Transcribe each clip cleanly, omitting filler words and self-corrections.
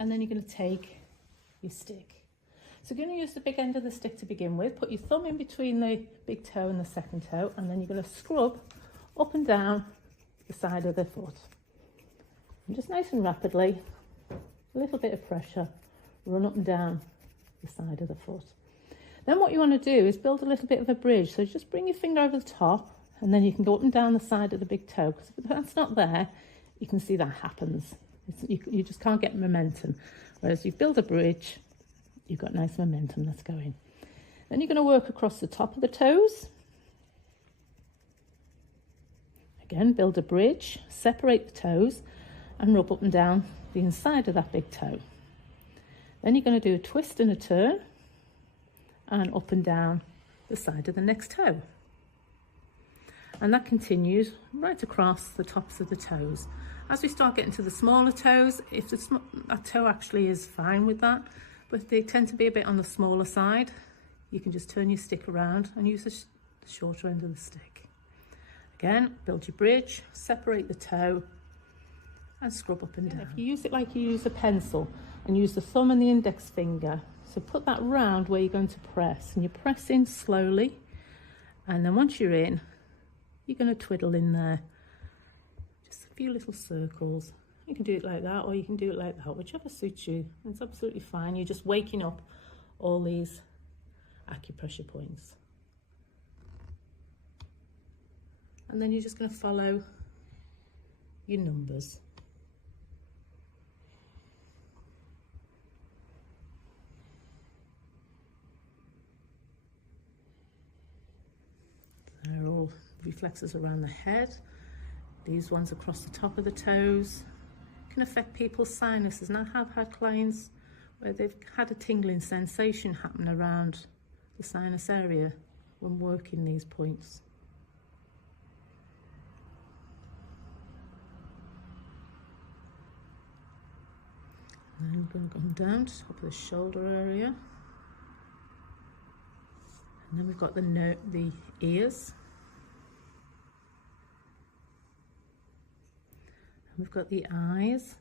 And then you're going to take your stick. So you're going to use the big end of the stick to begin with. Put your thumb in between the big toe and the second toe, and then you're going to scrub up and down the side of the foot. And just nice and rapidly, a little bit of pressure, run up and down the side of the foot. Then what you want to do is build a little bit of a bridge. So just bring your finger over the top, and then you can go up and down the side of the big toe. Because if that's not there, you can see that happens. You just can't get momentum. Whereas you build a bridge, you've got nice momentum that's going. Then you're going to work across the top of the toes. Again, build a bridge, separate the toes, and rub up and down the inside of that big toe. Then you're going to do a twist and a turn, and up and down the side of the next toe. And that continues right across the tops of the toes. As we start getting to the smaller toes, if that toe actually is fine with that, but if they tend to be a bit on the smaller side, you can just turn your stick around and use the shorter end of the stick. Again, build your bridge, separate the toe, and scrub up and down. If you use it like you use a pencil, and use the thumb and the index finger, so put that round where you're going to press, and you press in slowly, and then once you're in, you're going to twiddle in there, just a few little circles. You can do it like that, or you can do it like that, whichever suits you. It's absolutely fine. You're just waking up all these acupressure points. And then you're just going to follow your numbers. They're all reflexes around the head. These ones across the top of the toes can affect people's sinuses. And I have had clients where they've had a tingling sensation happen around the sinus area when working these points. And then we're going to come down to the top of the shoulder area. And then we've got the ears. And we've got the eyes.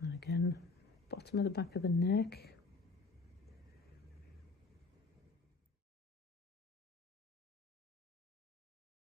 And again, bottom of the back of the neck.